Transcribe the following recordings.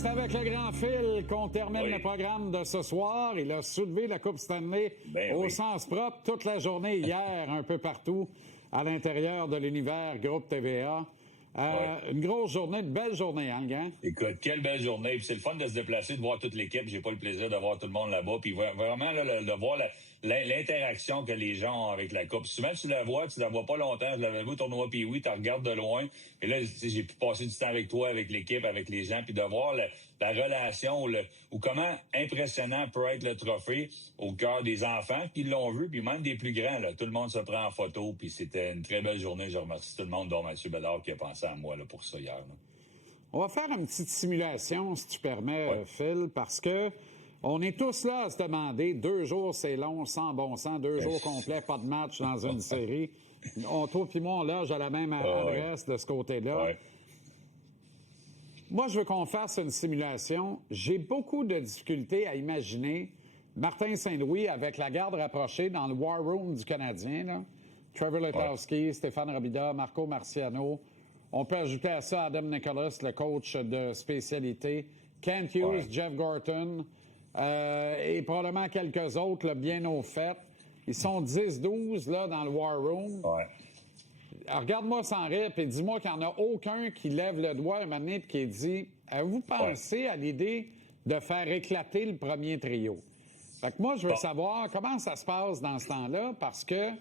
C'est avec le grand fil qu'on termine Oui. le programme de ce soir. Il a soulevé la Coupe Stanley au sens propre toute la journée hier, un peu partout à l'intérieur de l'univers Groupe TVA. Une grosse journée, une belle journée, hein, le gars? Écoute, quelle belle journée. Puis c'est le fun de se déplacer, de voir toute l'équipe. J'ai pas le plaisir de voir tout le monde là-bas. Puis vraiment, là, de voir l'interaction que les gens ont avec la Coupe. Souvent, tu la vois pas longtemps. Je l'avais vu au tournoi Pee-Wee, tu regardes de loin. Et là, j'ai pu passer du temps avec toi, avec l'équipe, avec les gens, puis de voir la relation ou comment impressionnant peut être le trophée au cœur des enfants qui l'ont vu, puis même des plus grands. Là, tout le monde se prend en photo, puis c'était une très belle journée. Je remercie tout le monde, dont Mathieu Bédard qui a pensé à moi là, pour ça hier. Là. On va faire une petite simulation, si tu permets, Phil, parce que on est tous là à se demander, 2 jours, c'est long, sans bon sens, 2 jours complets, pas de match dans une série. Toi puis moi, on loge à la même adresse de ce côté-là. Ouais. Moi, je veux qu'on fasse une simulation. J'ai beaucoup de difficultés à imaginer Martin Saint-Louis avec la garde rapprochée dans le War Room du Canadien, là. Trevor Letowski, Stéphane Robida, Marco Marciano. On peut ajouter à ça Adam Nicholas, le coach de spécialité, Kent Hughes, Jeff Gorton, et probablement quelques autres là, bien au fait. Ils sont 10-12 là, dans le War Room. Ouais. Alors, regarde-moi sans rire, puis dis-moi qu'il n'y en a aucun qui lève le doigt un moment donné et qui dit « Avez-vous pensé à l'idée de faire éclater le premier trio? » Fait que moi, je veux savoir comment ça se passe dans ce temps-là, parce que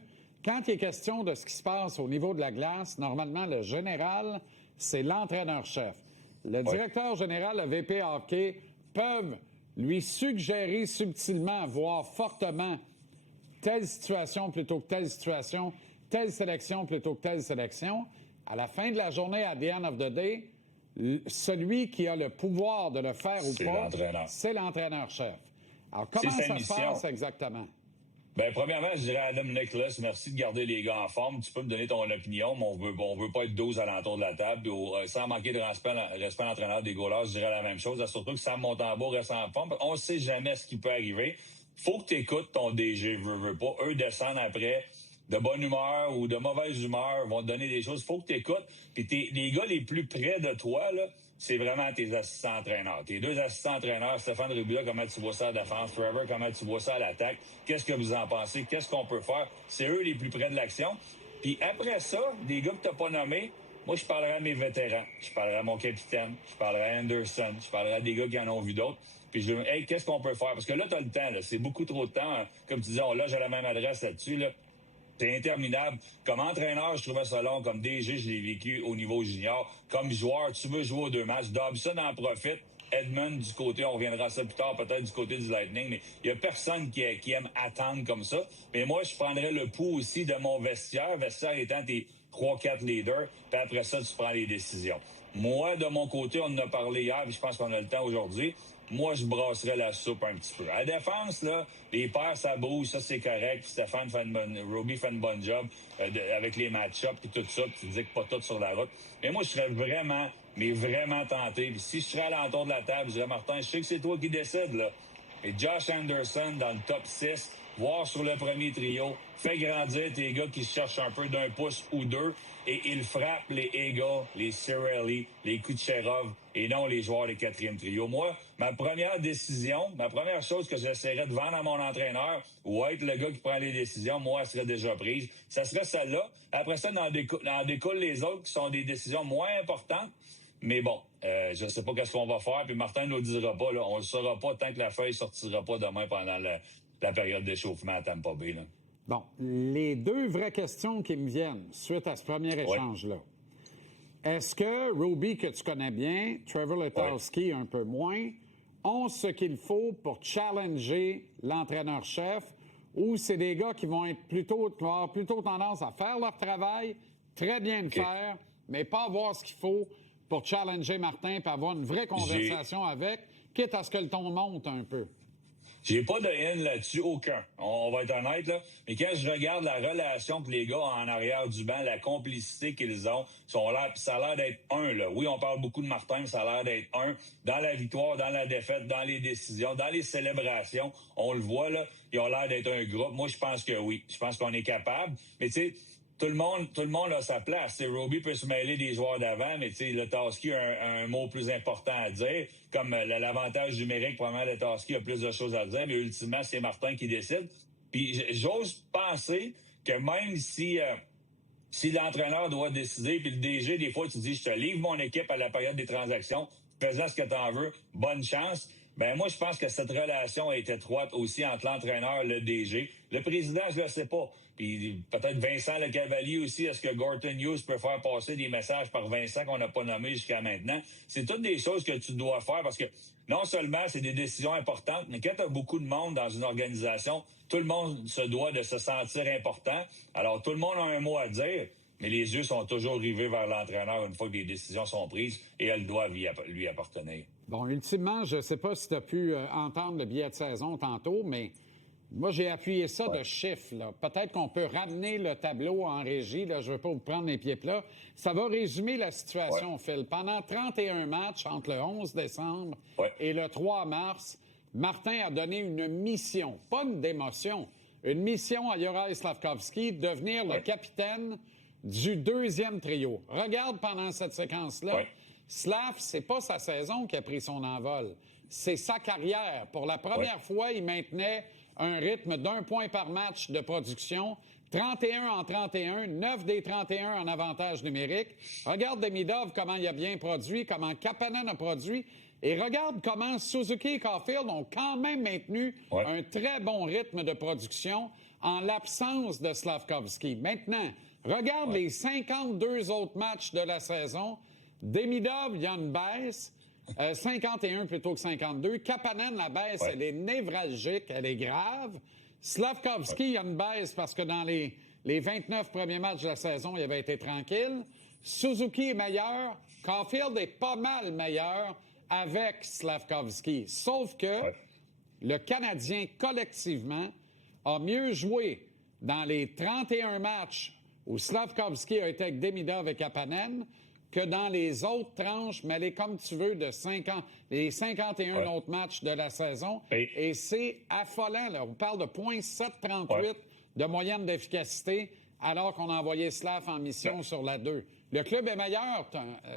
quand il est question de ce qui se passe au niveau de la glace, normalement, le général, c'est l'entraîneur-chef. Le directeur général, le VP hockey, peuvent lui suggérer subtilement, voire fortement, telle situation plutôt que telle situation, telle sélection plutôt que telle sélection. À la fin de la journée, à the end of the day, celui qui a le pouvoir de le faire ou pas, c'est l'entraîneur-chef. Alors, comment ça se passe exactement? Ben, premièrement, je dirais à Adam Nicholas, merci de garder les gars en forme. Tu peux me donner ton opinion, mais on veut pas être 12 alentour de la table. Sans manquer de respect à l'entraîneur des goalers, je dirais la même chose. Surtout que Sam Montembeault reste en forme. On ne sait jamais ce qui peut arriver. Faut que tu écoutes ton DG, veux pas. Eux descendent après de bonne humeur ou de mauvaise humeur, vont te donner des choses. Faut que tu écoutes. Puis les gars les plus près de toi, là, c'est vraiment tes assistants-entraîneurs. Tes 2 assistants-entraîneurs, Stéphane Robida, comment tu vois ça à la défense? Trevor, comment tu vois ça à l'attaque? Qu'est-ce que vous en pensez? Qu'est-ce qu'on peut faire? C'est eux les plus près de l'action. Puis après ça, des gars que t'as pas nommés, moi, je parlerai à mes vétérans. Je parlerai à mon capitaine. Je parlerai à Anderson. Je parlerai à des gars qui en ont vu d'autres. Puis je dis, hey, qu'est-ce qu'on peut faire? Parce que là, t'as le temps, là. C'est beaucoup trop de temps. Comme tu disais, on loge à la même adresse là-dessus, là. C'est interminable. Comme entraîneur, je trouvais ça long. Comme DG, je l'ai vécu au niveau junior. Comme joueur, tu veux jouer aux 2 matchs. Dobson en profite. Edmund du côté, on reviendra à ça plus tard, peut-être du côté du Lightning, mais il y a personne qui aime attendre comme ça. Mais moi, je prendrais le pouls aussi de mon vestiaire étant tes 3-4 leaders, puis après ça, tu prends les décisions. Moi, de mon côté, on en a parlé hier, puis je pense qu'on a le temps aujourd'hui. Moi, je brasserais la soupe un petit peu. À la défense, là, les paires, ça bouge, ça, c'est correct. Puis Roby fait une bonne job avec les match-ups puis tout ça. Puis tu dis que pas tout sur la route. Mais moi, je serais vraiment, mais vraiment tenté. Puis si je serais à l'entour de la table, je dirais, Martin, je sais que c'est toi qui décides, là. Et Josh Anderson dans le top 6, voir sur le premier trio, fait grandir tes gars qui cherchent un peu d'1 pouce ou 2, et il frappe les Eagles, les Cirelli, les Kucherov, et non les joueurs des 4e trio. Moi, ma première chose que j'essaierais de vendre à mon entraîneur, ou être le gars qui prend les décisions, moi, elle serait déjà prise. Ça serait celle-là. Après ça, en découle les autres qui sont des décisions moins importantes. Mais bon, je sais pas qu'est-ce qu'on va faire, puis Martin ne nous le dira pas, là. On le saura pas tant que la feuille sortira pas demain pendant la période d'échauffement à Tampa Bay, là. Bon, les 2 vraies questions qui me viennent suite à ce premier échange-là. Est-ce que Roby, que tu connais bien, Trevor Letowski un peu moins, ont ce qu'il faut pour challenger l'entraîneur-chef, ou c'est des gars qui vont avoir plutôt tendance à faire leur travail, très bien le faire, mais pas avoir ce qu'il faut pour challenger Martin et avoir une vraie conversation avec, quitte à ce que le ton monte un peu? J'ai pas de haine là-dessus, aucun. On va être honnête, là. Mais quand je regarde la relation que les gars ont en arrière du banc, la complicité qu'ils ont, ça a l'air d'être un, là. Oui, on parle beaucoup de Martin, mais ça a l'air d'être un. Dans la victoire, dans la défaite, dans les décisions, dans les célébrations, on le voit, là. Ils ont l'air d'être un groupe. Moi, je pense que oui. Je pense qu'on est capable. Mais tu sais, tout le monde a sa place. T'sais, Roby peut se mêler des joueurs d'avant, mais Letarski a un mot plus important à dire. Comme l'avantage numérique, probablement Letarski a plus de choses à dire, mais ultimement, c'est Martin qui décide. Puis j'ose penser que même si l'entraîneur doit décider, puis le DG, des fois, tu dis, je te livre mon équipe à la période des transactions, fais-en ce que tu en veux, bonne chance. Ben moi, je pense que cette relation est étroite aussi entre l'entraîneur et le DG. Le président, je le sais pas. Puis peut-être Vincent Le Cavalier aussi. Est-ce que Gorton Hughes peut faire passer des messages par Vincent qu'on n'a pas nommé jusqu'à maintenant? C'est toutes des choses que tu dois faire parce que non seulement c'est des décisions importantes, mais quand tu as beaucoup de monde dans une organisation, tout le monde se doit de se sentir important. Alors, tout le monde a un mot à dire, mais les yeux sont toujours rivés vers l'entraîneur une fois que les décisions sont prises et elles doivent lui appartenir. Bon, ultimement, je ne sais pas si tu as pu entendre le billet de saison tantôt, mais moi, j'ai appuyé ça de chiffres. Là. Peut-être qu'on peut ramener le tableau en régie. Là. Je ne veux pas vous prendre les pieds plats. Ça va résumer la situation, Phil. Pendant 31 matchs entre le 11 décembre et le 3 mars, Martin a donné une mission, pas une démotion, une mission à Juraj Slafkovský, devenir le capitaine du deuxième trio. Regarde pendant cette séquence-là, Slav, c'est pas sa saison qui a pris son envol, c'est sa carrière. Pour la première fois, il maintenait un rythme d'1 point par match de production, 31 en 31, 9 des 31 en avantage numérique. Regarde Demidov, comment il a bien produit, comment Kapanen a produit. Et regarde comment Suzuki et Caulfield ont quand même maintenu un très bon rythme de production en l'absence de Slafkovský. Maintenant, regarde les 52 autres matchs de la saison. Demidov, il y a une baisse. 51 plutôt que 52. Kapanen, la baisse, elle est névralgique, elle est grave. Slafkovský, il y a une baisse parce que dans les 29 premiers matchs de la saison, il avait été tranquille. Suzuki est meilleur. Caulfield est pas mal meilleur avec Slafkovský. Sauf que le Canadien, collectivement, a mieux joué dans les 31 matchs où Slafkovský a été avec Demidov et Kapanen que dans les autres tranches, mais allez comme tu veux, de 50, les 51 autres matchs de la saison. Et c'est affolant, là. On parle de 0.738 de moyenne d'efficacité alors qu'on a envoyé Slav en mission sur la 2. Le club est meilleur.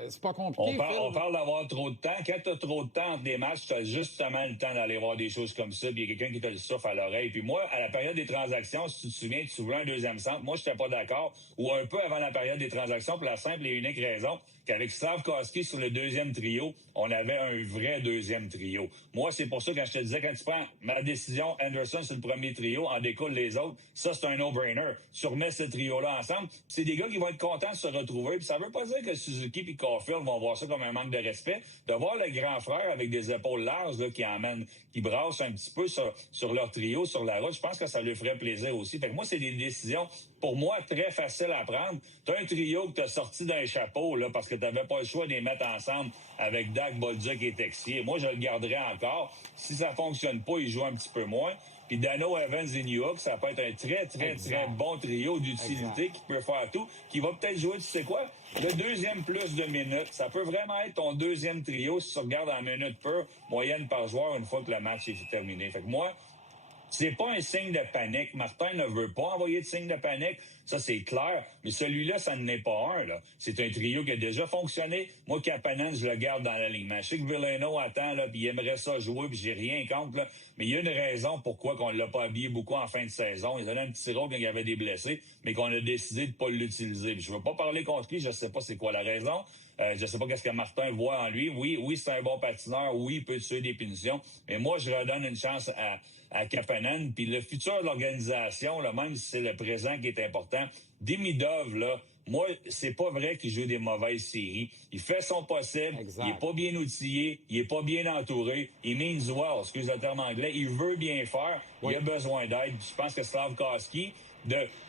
C'est pas compliqué. On parle d'avoir trop de temps. Quand tu as trop de temps entre les matchs, tu as justement le temps d'aller voir des choses comme ça. Puis il y a quelqu'un qui te le souffle à l'oreille. Puis moi, à la période des transactions, si tu te souviens, tu voulais un deuxième centre. Moi, je n'étais pas d'accord. Ou un peu avant la période des transactions, pour la simple et unique raison qu'avec Slafkovský sur le deuxième trio, on avait un vrai deuxième trio. Moi, c'est pour ça, quand je te disais, quand tu prends ma décision, Anderson sur le premier trio, en découle les autres, ça, c'est un no-brainer. Tu remets ce trio-là ensemble. C'est des gars qui vont être contents de se retrouver. Puis ça veut pas dire que Suzuki et Caulfield vont voir ça comme un manque de respect. De voir le grand frère avec des épaules larges là, qui brassent un petit peu sur leur trio, sur la route, je pense que ça lui ferait plaisir aussi. Fait que moi, c'est des décisions, pour moi, très faciles à prendre. Tu as un trio que tu as sorti d'un chapeau là, parce que tu n'avais pas le choix de les mettre ensemble avec Dak, Bolduc et Texier. Moi, je le garderais encore. Si ça fonctionne pas, il joue un petit peu moins. Puis Dano, Evans et Newhook, ça peut être un très, très, très bon trio d'utilité qui peut faire tout, qui va peut-être jouer, tu sais quoi, le deuxième plus de minutes. Ça peut vraiment être ton deuxième trio si tu regardes en minutes peu, moyenne par joueur, une fois que le match est terminé. Fait que moi, c'est pas un signe de panique. Martin ne veut pas envoyer de signe de panique. Ça, c'est clair. Mais celui-là, ça n'en est pas un, là. C'est un trio qui a déjà fonctionné. Moi, Kapanen, je le garde dans l'alignement. Je sais que Veleno attend, là, puis il aimerait ça jouer, puis j'ai rien contre, là. Mais il y a une raison pourquoi qu'on l'a pas habillé beaucoup en fin de saison. Il a donné un petit rôle quand il y avait des blessés, mais qu'on a décidé de pas l'utiliser. Puis je veux pas parler contre lui, je sais pas c'est quoi la raison. Je sais pas qu'est-ce que Martin voit en lui. Oui, c'est un bon patineur. Oui, il peut tuer des punitions. Mais moi, je redonne une chance à Kapanen. Puis le futur de l'organisation, là, même si c'est le présent qui est important, Demidov, là, moi, c'est pas vrai qu'il joue des mauvaises séries. Il fait son possible. Exact. Il est pas bien outillé. Il est pas bien entouré. Il means well, excuse le terme anglais. Il veut bien faire. Oui. Il a besoin d'aide. Je pense que Slafkovský,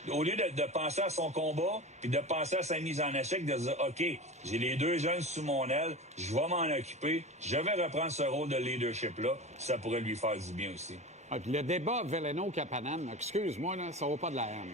au lieu de penser à son combat puis de penser à sa mise en échec, de dire, OK, j'ai les deux jeunes sous mon aile, je vais m'en occuper, je vais reprendre ce rôle de leadership-là, ça pourrait lui faire du bien aussi. Ah, puis le débat Veleno-Kapanen, excuse-moi, là, ça vaut pas de la haine.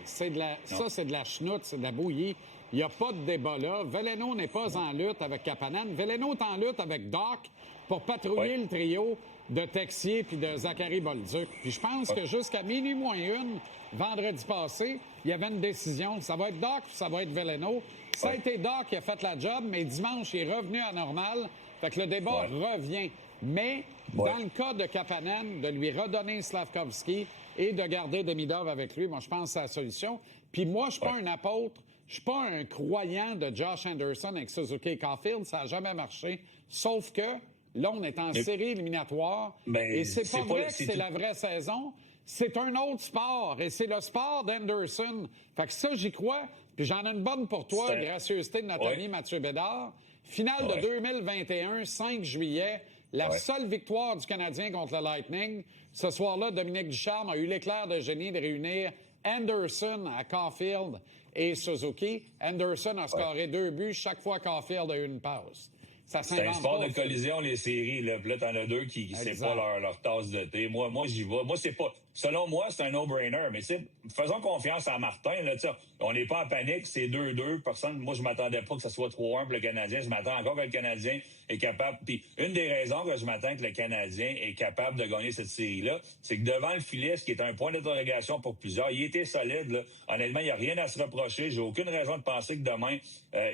Ça, c'est de la chenoute, c'est de la bouillie. Il n'y a pas de débat là. Veleno n'est pas en lutte avec Kapanen. Veleno est en lutte avec Doc pour patrouiller le trio de Texier puis de Zachary Bolduc. Puis je pense que jusqu'à minuit moins une, vendredi passé, il y avait une décision. Ça va être Doc ou ça va être Veleno? Ça a été Doc qui a fait la job, mais dimanche, il est revenu à normal. Fait que le débat revient. Mais dans le cas de Kapanen, de lui redonner Slavkovski et de garder Demidov avec lui, moi, je pense que c'est la solution. Puis moi, je suis pas un apôtre, je suis pas un croyant de Josh Anderson avec Suzuki et Caulfield. Ça n'a jamais marché. Sauf que là, on est en série éliminatoire. Et c'est pas vrai que c'est la vraie saison. C'est un autre sport. Et c'est le sport d'Anderson. Fait que ça, j'y crois. Puis j'en ai une bonne pour toi, gracieuseté de notre ami Mathieu Bédard. Finale de 2021, 5 juillet. La seule victoire du Canadien contre le Lightning. Ce soir-là, Dominique Ducharme a eu l'éclair de génie de réunir Anderson à Caulfield et Suzuki. Anderson a scoré 2 buts. Chaque fois, Caulfield a eu une passe. C'est un sport de collision, les séries. Là, puis là, t'en as 2 qui c'est pas leur tasse de thé. Moi, j'y vais. Moi, c'est pas... Selon moi, c'est un no-brainer. Mais faisons confiance à Martin. Là, on n'est pas en panique. C'est 2-2. Moi, je m'attendais pas que ce soit 3-1 pour le Canadien. Je m'attends encore que le Canadien est capable... Puis une des raisons que je m'attends que le Canadien est capable de gagner cette série-là, c'est que devant le filet, ce qui est un point d'interrogation pour plusieurs, il était solide. Là. Honnêtement, il n'y a rien à se reprocher. J'ai aucune raison de penser que demain,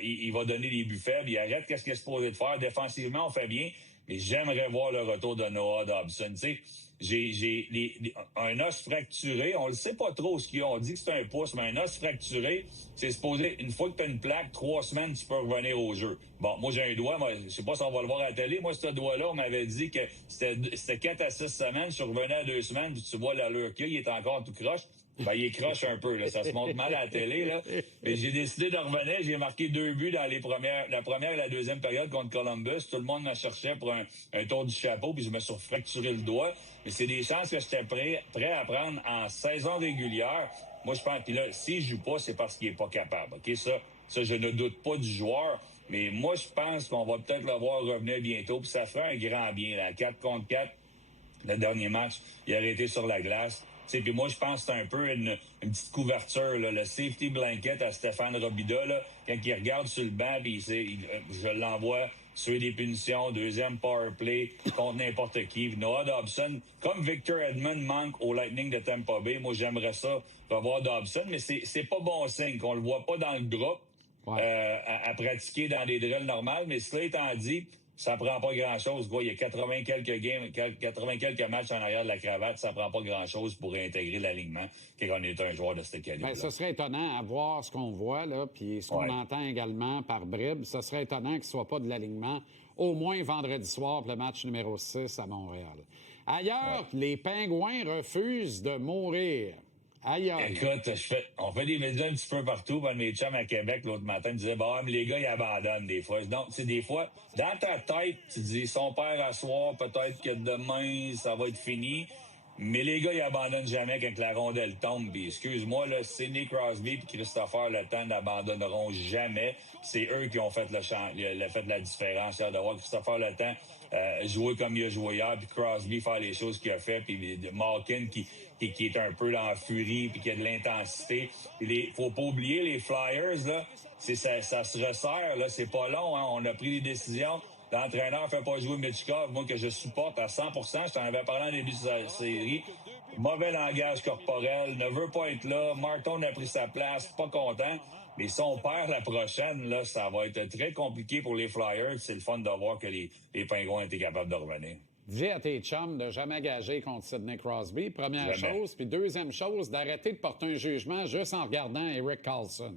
il va donner des buts faibles. Il arrête qu'est-ce qu'il est supposé de faire. Défensivement, on fait bien. Mais j'aimerais voir le retour de Noah Dobson. Tu sais, j'ai un os fracturé. On le sait pas trop ce qu'ils ont. On dit que c'est un pouce, mais un os fracturé, c'est supposé, une fois que tu as une plaque, 3 semaines, tu peux revenir au jeu. Bon, moi, j'ai un doigt. Moi, je sais pas si on va le voir à la télé. Moi, ce doigt-là, on m'avait dit que c'était 4 à 6 semaines. Je suis revenu à 2 semaines, puis tu vois l'allure qu'il y a, il est encore tout croche. Ben, il est croche un peu, là. Ça se montre mal à la télé, là. Mais j'ai décidé de revenir. J'ai marqué 2 buts dans la première et la deuxième période contre Columbus. Tout le monde me cherchait pour un tour du chapeau, puis je me suis fracturé le doigt. Mais c'est des chances que j'étais prêt à prendre en saison régulière. Moi, je pense, puis là, s'il joue pas, c'est parce qu'il est pas capable. OK, ça, je ne doute pas du joueur. Mais moi, je pense qu'on va peut-être le voir revenir bientôt, puis ça ferait un grand bien, là. 4 contre 4, le dernier match, il a arrêté sur la glace. Puis moi, je pense que c'est un peu une petite couverture, là, le safety blanket à Stéphane Robida, là, quand il regarde sur le banc, puis je l'envoie sur des punitions, deuxième power play contre n'importe qui. Noah Dobson, comme Victor Edmond manque au Lightning de Tampa Bay, moi, j'aimerais ça revoir Dobson, mais c'est pas bon signe qu'on le voit pas dans le groupe à pratiquer dans des drills normales, mais cela étant dit, ça prend pas grand-chose. Il y a 80 quelques matchs en arrière de la cravate. Ça prend pas grand-chose pour réintégrer l'alignement quand on est un joueur de ce calibre. Ce serait étonnant à voir ce qu'on voit, là, puis ce qu'on entend également par bribes. Ce serait étonnant qu'il ne soit pas de l'alignement, au moins vendredi soir, pour le match numéro 6 à Montréal. Ailleurs, les Pingouins refusent de mourir. Ailleurs. Écoute, on fait des médias un petit peu partout. Mes chums à Québec, l'autre matin, me disaient, mais les gars, ils abandonnent des fois. Donc, tu sais, des fois, dans ta tête, tu dis, son père à soir, peut-être que demain, ça va être fini. Mais les gars, ils abandonnent jamais quand la rondelle tombe. Puis, excuse-moi, là, Sidney Crosby et Christopher Le Temps n'abandonneront jamais. C'est eux qui ont fait fait la différence. De voir Christopher Le Temps jouer comme il a joué hier, puis Crosby faire les choses qu'il a fait, puis Malkin qui est un peu dans la furie, puis qui a de l'intensité. Faut pas oublier, les Flyers, là, ça se resserre, là, c'est pas long, hein. On a pris des décisions. L'entraîneur fait pas jouer Michkov, moi, que je supporte à 100%. Je t'en avais parlé en début de la série. Mauvais langage corporel, ne veut pas être là. Martin a pris sa place, pas content. Mais si on perd la prochaine, là, ça va être très compliqué pour les Flyers. C'est le fun de voir que les Pingouins étaient capables de revenir. Dis à tes chums de jamais gager contre Sidney Crosby, première chose. Puis deuxième chose, d'arrêter de porter un jugement juste en regardant Erik Karlsson.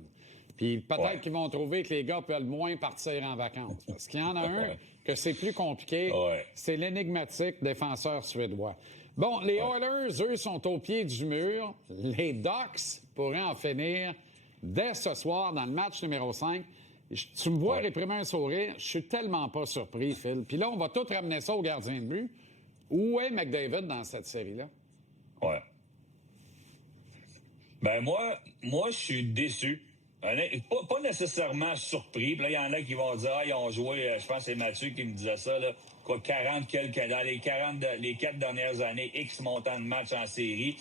Puis peut-être qu'ils vont trouver que les gars peuvent moins partir en vacances. Parce qu'il y en a un que c'est plus compliqué. C'est l'énigmatique défenseur suédois. Bon, les Oilers, eux, sont au pied du mur. Les Ducks pourraient en finir dès ce soir dans le match numéro 5. Tu me vois réprimer un sourire. Je suis tellement pas surpris, Phil. Puis là, on va tout ramener ça au gardien de but. Où est McDavid dans cette série-là? Ouais. Ben moi, je suis déçu. Pas nécessairement surpris. Puis là, il y en a qui vont dire, ils ont joué, je pense que c'est Mathieu qui me disait ça, là, 40 quelques, dans les 4 dernières années, X montant de matchs en série.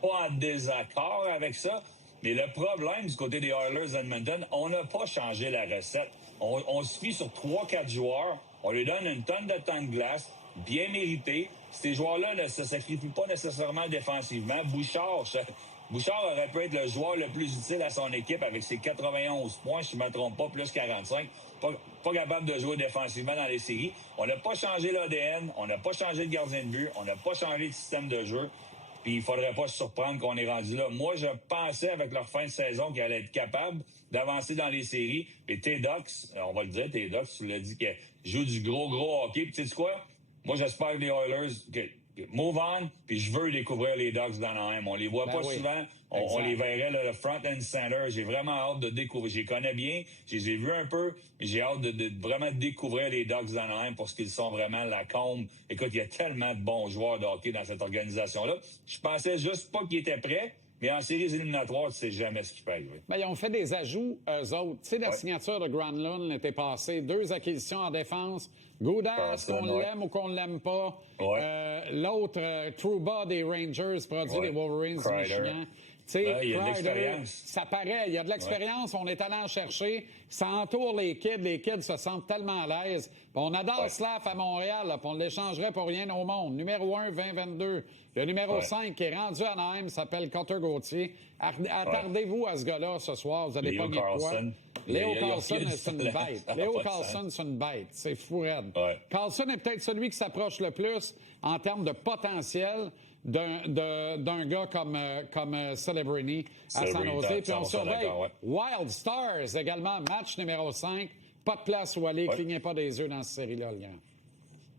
Pas en désaccord avec ça. Mais le problème du côté des Oilers d'Edmonton, on n'a pas changé la recette. On se fie sur 3-4 joueurs. On lui donne une tonne de temps de glace, bien mérité. Ces joueurs-là ne se sacrifient pas nécessairement défensivement. Bouchard, Bouchard aurait pu être le joueur le plus utile à son équipe avec ses 91 points, si je ne me trompe pas, plus 45. Pas capable de jouer défensivement dans les séries. On n'a pas changé l'ADN, on n'a pas changé de gardien de but, on n'a pas changé de système de jeu. Puis il ne faudrait pas se surprendre qu'on est rendu là. Moi, je pensais avec leur fin de saison qu'ils allaient être capables d'avancer dans les séries. Et T-Ducks, on va le dire, T-Ducks, tu l'as dit, qu'ils jouent du gros hockey. Puis tu sais quoi? Moi, j'espère que les Oilers... move on, puis je veux découvrir les Ducks d'Anaheim. On les voit pas souvent. On les verrait là, le front and center. J'ai vraiment hâte de découvrir. Je les connais bien. Je les ai vus un peu, mais j'ai hâte de vraiment découvrir les Ducks d'Anaheim pour ce qu'ils sont vraiment la combe. Écoute, il y a tellement de bons joueurs de hockey dans cette organisation-là. Je pensais juste pas qu'ils étaient prêts. Mais en séries éliminatoires, tu sais jamais ce qui peut arriver. Bien, ils ont fait des ajouts, eux autres. Tu sais, la signature de Granlund l'était passée. 2 acquisitions en défense. Goudas, qu'on l'aime ou qu'on ne l'aime pas. L'autre, Trouba des Rangers, produit des Wolverines du Michigan. Tu sais, il y a de l'expérience. Ça paraît, il y a de l'expérience. On est allé en chercher. Ça entoure les kids. Les kids se sentent tellement à l'aise. On adore Slav à Montréal. Là, on ne l'échangerait pour rien au monde. Numéro 1, 2022. Le numéro 5 qui est rendu à Anaheim s'appelle Cutter Gauthier. Attardez-vous à ce gars-là ce soir. Vous allez pas mis quoi. Léo Carlson, c'est une bête. Léo Carlson, c'est une bête. C'est fou raide. Carlson est peut-être celui qui s'approche le plus en termes de potentiel d'un gars comme Celebrini à San Jose. Puis on surveille Wild Stars également, match numéro 5. Pas de place où aller. Clignez pas des yeux dans cette série-là, le grand.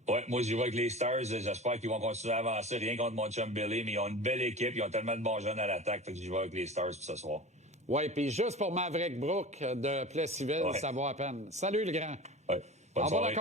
Oui, moi, j'y vais avec les Stars. J'espère qu'ils vont continuer à avancer. Rien contre mon chum Billy, mais ils ont une belle équipe. Ils ont tellement de bons jeunes à l'attaque. Fait que j'y vais avec les Stars pour ce soir. Oui, puis juste pour Maverick Brook de Plessisville, ça vaut à peine. Salut, le grand. Oui, bonne soirée.